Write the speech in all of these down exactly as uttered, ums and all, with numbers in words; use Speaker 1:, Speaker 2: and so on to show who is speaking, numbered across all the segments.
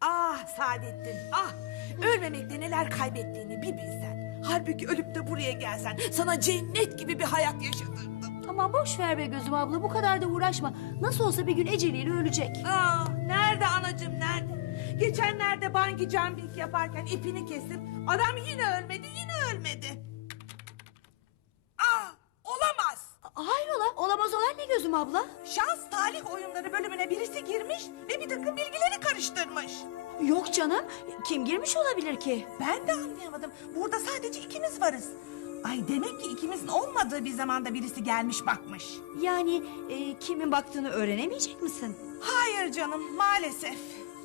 Speaker 1: Ah Saadettin, ah! Ölmemekte neler kaybettiğini bir bilsen. Halbuki ölüp de buraya gelsen sana cennet gibi bir hayat yaşatırdım.
Speaker 2: Aman boş ver be gözüm abla, bu kadar da uğraşma. Nasıl olsa bir gün eceliyle ölecek.
Speaker 1: Ah, nerede anacığım, nerede? Geçenlerde bangi jumping yaparken ipini kestim. Adam yine ölmedi, yine ölmedi. Ah, olamaz.
Speaker 2: Hayrola, olamaz olan ne gözüm abla?
Speaker 1: Şans talih oyunları bölümüne birisi girmiş ve bir takım bilgileri karıştırmış.
Speaker 2: Yok canım, kim girmiş olabilir ki?
Speaker 1: Ben de anlayamadım. Burada sadece ikimiz varız. Ay demek ki ikimizin olmadığı bir zamanda birisi gelmiş bakmış.
Speaker 2: Yani e, kimin baktığını öğrenemeyecek misin?
Speaker 1: Hayır canım, maalesef.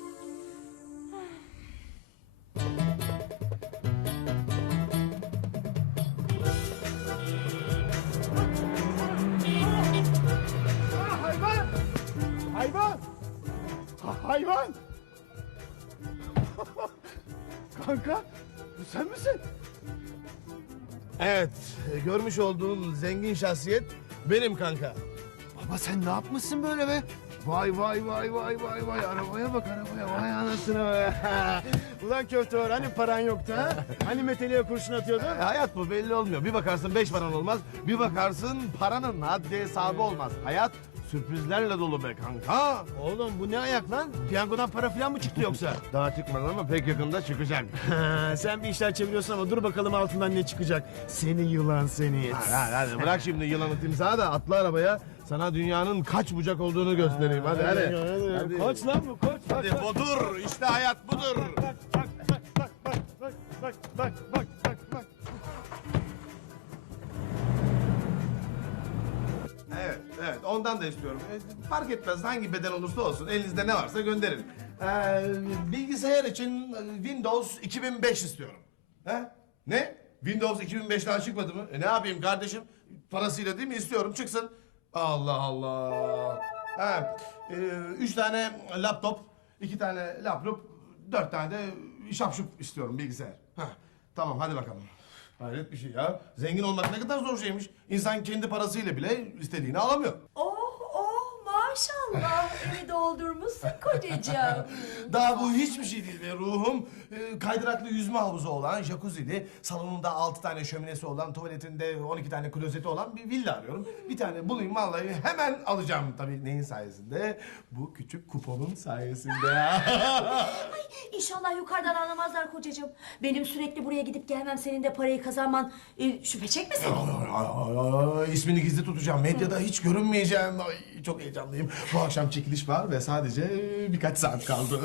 Speaker 3: Hayvan! Hayvan! Ha- hayvan! Kanka, bu sen misin?
Speaker 4: Evet, e, görmüş olduğun zengin şahsiyet benim kanka.
Speaker 3: Baba sen ne yapmışsın böyle be? Vay vay vay vay vay vay arabaya bak arabaya vay anasını be. Ulan köfte var hani paran yoktu ha? Hani meteliğe kurşun atıyordun?
Speaker 4: E, hayat bu belli olmuyor. Bir bakarsın beş paran olmaz, bir bakarsın paranın haddi hesabı olmaz. Hayat sürprizlerle dolu be kanka.
Speaker 3: Oğlum bu ne ayak lan? Piyangodan para falan mı çıktı yoksa?
Speaker 4: Daha çıkmadı ama pek yakında çıkacak.
Speaker 3: Ha, sen bir işler çeviriyorsun ama dur bakalım altından ne çıkacak. Seni yılan seni.
Speaker 4: Hadi, hadi, hadi bırak şimdi yılanı timsahı da atla arabaya. Sana dünyanın kaç bucak olduğunu göstereyim. Hadi hadi. Hadi.
Speaker 3: Koç lan bu koç. Bak,
Speaker 4: Hadi budur, işte hayat budur.
Speaker 3: bak bak bak bak bak bak bak bak bak bak bak.
Speaker 4: Evet, evet ondan da istiyorum. E, fark etmez hangi beden olursa olsun elinizde ne varsa gönderin. Ee, bilgisayar için e, Windows iki bin beş istiyorum. He? Ne? Windows iki bin beş daha çıkmadı mı? E, ne yapayım kardeşim? Parasıyla değil mi istiyorum çıksın. Allah Allah. Ha, e, üç tane laptop, iki tane laptop, dört tane de şapşup istiyorum bilgisayar. Heh, tamam hadi bakalım. Hayret bir şey ya. Zengin olmak ne kadar zor şeymiş. İnsan kendi parasıyla bile istediğini alamıyor.
Speaker 2: Oh oh maşallah, evi doldurmuşsun kocacığım.
Speaker 4: Daha bu hiçbir şey değil be ruhum. Ee, kaydıraklı yüzme havuzu olan, jacuzzi'li, salonunda altı tane şöminesi olan, tuvaletinde on iki tane klozeti olan bir villa arıyorum. Bir tane bulayım vallahi hemen alacağım. Tabii neyin sayesinde? Bu küçük kuponun sayesinde.
Speaker 2: İnşallah yukarıdan anlamazlar kocacığım. Benim sürekli buraya gidip gelmem, senin de parayı kazanman e, şüphe çekmesin.
Speaker 4: Ay, İsmini gizli tutacağım. Medyada hiç görünmeyeceğim. Ay, çok heyecanlıyım. Bu akşam çekiliş var ve sadece birkaç saat kaldı.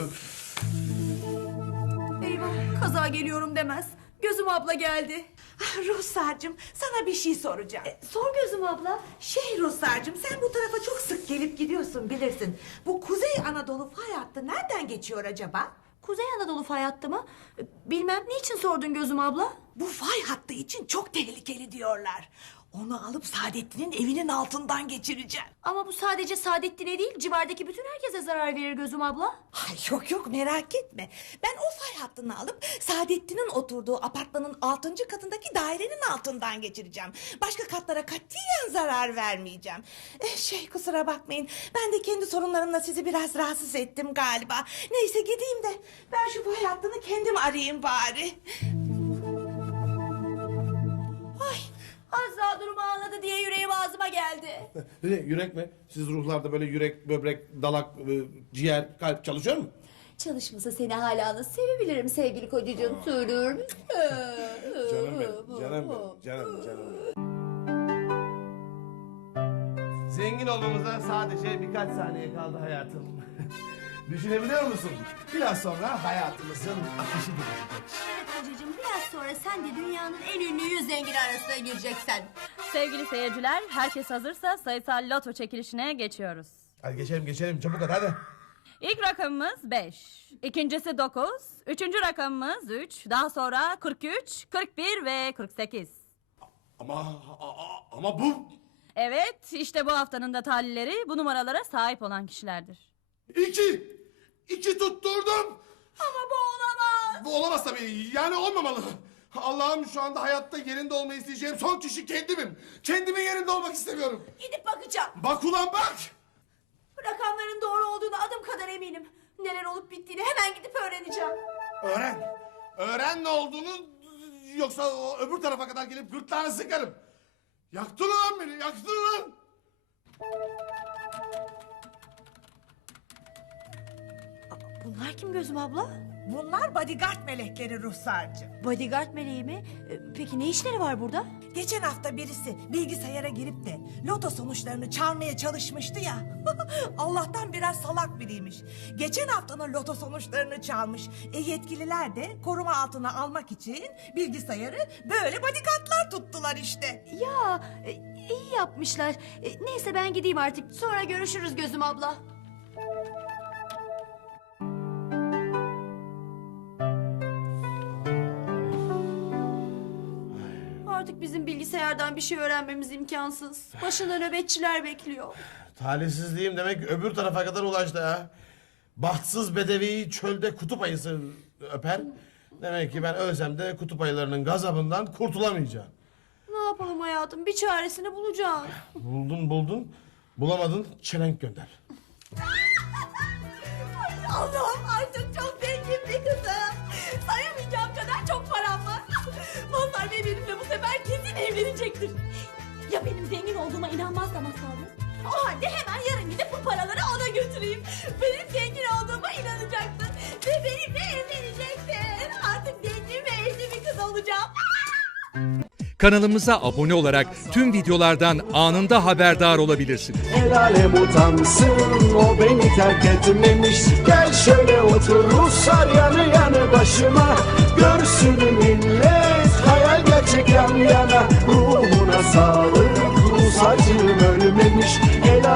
Speaker 2: Eyvah, kaza geliyorum demez. Gözüm abla geldi.
Speaker 1: Ah, Ruhsar'cığım sana bir şey soracağım.
Speaker 2: E, sor gözüm abla.
Speaker 1: Şey Ruhsar'cığım sen bu tarafa çok sık gelip gidiyorsun bilirsin. Bu Kuzey Anadolu fay hattı nereden geçiyor acaba?
Speaker 2: Kuzey Anadolu fay hattı mı? E, Bilmem, niçin sordun gözüm abla?
Speaker 1: Bu fay hattı için çok tehlikeli diyorlar. Onu alıp Saadettin'in evinin altından geçireceğim.
Speaker 2: Ama bu sadece Saadettin'e değil, civardaki bütün herkese zarar verir gözüm abla.
Speaker 1: Ay yok yok merak etme. Ben o fay hattını alıp Saadettin'in oturduğu apartmanın altıncı katındaki dairenin altından geçireceğim. Başka katlara katiyen zarar vermeyeceğim. Eh, şey kusura bakmayın. Ben de kendi sorunlarımla sizi biraz rahatsız ettim galiba. Neyse gideyim de ben şu fay hattını kendim arayayım bari.
Speaker 2: Ay, az daha durumu anladı diye yüreğim ağzıma geldi.
Speaker 4: Ne, yürek mi? Siz ruhlarda böyle yürek, böbrek, dalak, e, ciğer, kalp çalışıyor mu?
Speaker 2: Çalışmasa seni hala nasıl sevebilirim sevgili kocacığım, söylüyor musun?
Speaker 4: Canım benim, canım benim, canım, canım. Zengin olmamıza sadece birkaç saniye kaldı hayatım. Düşünebiliyor musun? Biraz sonra hayatımızın akışı değişecek.
Speaker 2: Evet kocacığım, biraz sonra sen de dünyanın en ünlü yüz zengini arasına gireceksin.
Speaker 5: Sevgili seyirciler, herkes hazırsa sayısal loto çekilişine geçiyoruz.
Speaker 4: Hadi geçelim geçelim çabuk hadi hadi.
Speaker 5: İlk rakamımız beş, ikincisi dokuz, üçüncü rakamımız üç, daha sonra kırk üç, kırk bir ve kırk sekiz.
Speaker 4: Ama a- ama bu
Speaker 5: Evet, işte bu haftanın da talihleri bu numaralara sahip olan kişilerdir.
Speaker 4: iki. İki tutturdum.
Speaker 2: Ama bu olamaz.
Speaker 4: Bu olamaz tabii. Yani olmamalı. Allah'ım şu anda hayatta yerinde olmayı isteyeceğim son kişi kendimim. Kendimin yerinde olmak istemiyorum.
Speaker 2: Gidip bakacağım.
Speaker 4: Bak ulan bak.
Speaker 2: Rakamların doğru olduğunu adım kadar eminim. Neler olup bittiğini hemen gidip öğreneceğim. öğreneceğim.
Speaker 4: Öğren. Öğren ne olduğunu, yoksa o öbür tarafa kadar gelip gırtlağını sıkarım. Yaktın lan beni, yaktın lan.
Speaker 2: Bunlar kim Gözüm abla?
Speaker 1: Bunlar bodyguard melekleri Ruhsar'cığım.
Speaker 2: Bodyguard meleği mi? E, Peki ne işleri var burada?
Speaker 1: Geçen hafta birisi bilgisayara girip de loto sonuçlarını çalmaya çalışmıştı ya. Allah'tan biraz salak biriymiş. Geçen haftanın loto sonuçlarını çalmış. E yetkililer de koruma altına almak için bilgisayarı böyle bodyguardlar tuttular işte.
Speaker 2: Ya e, iyi yapmışlar. E, neyse ben gideyim artık. Sonra görüşürüz Gözüm abla. Artık bizim bilgisayardan bir şey öğrenmemiz imkansız. Başında nöbetçiler bekliyor.
Speaker 4: Talihsizliğim demek öbür tarafa kadar ulaştı ha. Bahtsız bedevi çölde kutup ayısı öper. Demek ki ben ölsem de kutup ayılarının gazabından kurtulamayacağım.
Speaker 2: Ne yapalım hayatım? Bir çaresini bulacağım.
Speaker 4: Buldun buldun, bulamadın çelenk gönder.
Speaker 5: Allah'ım artık çok zengin bir kızım. Sayamayacağım kadar çok param var. Mazhar Bey benimle bu sefer kesin evlenecektir. Ya benim zengin olduğuma inanmazsa Mazhar Bey? O halde hemen yarın gidip bu paraları ona götüreyim. Benim zengin olduğuma inanacaktır. Ve benimle evlenecektir. Artık zengin ve evli bir kız olacağım.
Speaker 6: Kanalımıza abone olarak tüm videolardan anında haberdar olabilirsiniz.
Speaker 7: El alem utansın, o beni terk etmemiş. Gel şöyle otur Ruslar yanı yanı başıma. Görsün millet, hayal gerçek yan yana. Ruhuna sağlık, Rus acım ölmemiş. El